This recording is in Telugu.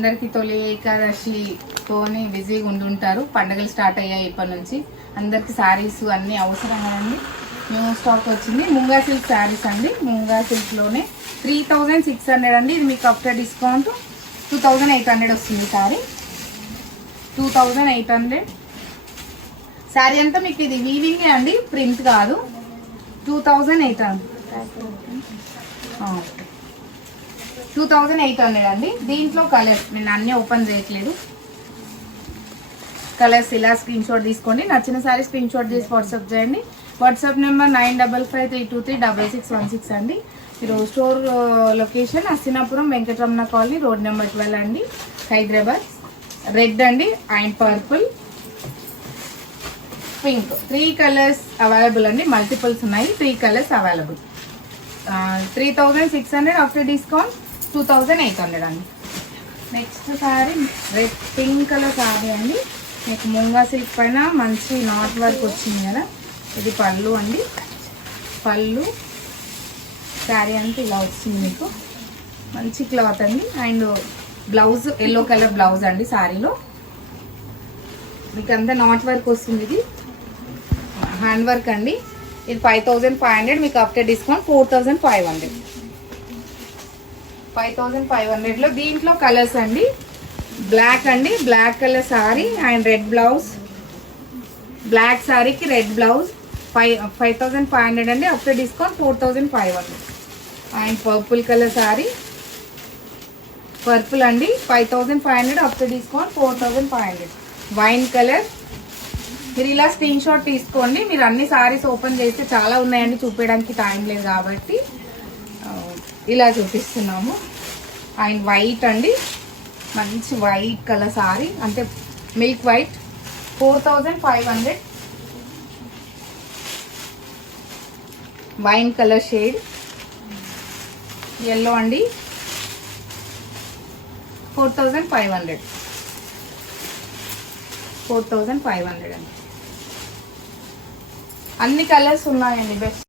అందరికి తొలి ఏకాదశితోని బిజీగా ఉండుంటారు. పండుగలు స్టార్ట్ అయ్యాయి ఇప్పటి నుంచి. అందరికి శారీస్ అన్ని అవసరం కదండి. న్యూ స్టాక్ వచ్చింది. ముంగా సిల్క్ శారీస్ అండి. ముంగా సిల్క్లోనే 3600 అండి. ఇది మీకు ఆఫ్టర్ డిస్కౌంట్ 2800 వస్తుంది. శారీ 2800. శారీ అంతా మీకు ఇది వీవింగ్ అండి, ప్రింట్ కాదు. 2800 2800 అండి. దీంట్లో కలర్స్ నేను అన్నీ ఓపెన్ చేయట్లేదు. కలర్స్ ఇలా స్క్రీన్ షాట్ తీసుకోండి. నచ్చిన సారీ స్క్రీన్ షాట్ చేసి వాట్సాప్ చేయండి. వాట్సాప్ నెంబర్ 9553336616 అండి. మీరు store location Assinapuram Venkataramana colony, road number 12 అండి, హైదరాబాద్. రెడ్ అండి and purple, pink, 3 colours available అండి. మల్టిపుల్స్ ఉన్నాయి. 3 కలర్స్ అవైలబుల్. 3600 ఆఫ్టర్ డిస్కౌంట్ 2800 అండి. Next sari red pink colour sari అండి. మీకు ముంగా సిల్క్ పైన మంచి నాట్ వర్క్ వచ్చింది కదా. ఇది పళ్ళు అండి. పళ్ళు శారీ అంతా ఇలా వచ్చింది. మీకు మంచి క్లాత్ అండి. And blouse yellow colour blouse అండి. శారీలో మీకు అంతా నాట్ వర్క్ వస్తుంది. ఇది హ్యాండ్ వర్క్ అండి. ఇది 5500. మీకు ఆఫ్టర్ డిస్కౌంట్ 4500. 5500లో దీంట్లో కలర్స్ అండి. బ్లాక్ అండి, black colour sari and red blouse. Black సారీకి రెడ్ బ్లౌజ్ 5500 అండి. After discount 4500. And purple colour sari, purple అండి 5500. After discount 4500. Wine colour. మీరు ఇలా స్క్రీన్ షాట్ తీసుకోండి. మీరు అన్ని సారీస్ ఓపెన్ చేస్తే చాలా ఉన్నాయండి, చూపించడానికి టైం లేదు కాబట్టి ఇలా చూపిస్తున్నాము. అండ్ వైట్ అండి, మంచి వైట్ కలర్ సారీ, అంటే milk white 4500. Wine colour shade yellow అండి 4500. 4500 అండి. అన్ని కలర్స్ ఉన్నాయండి. బెస్ట్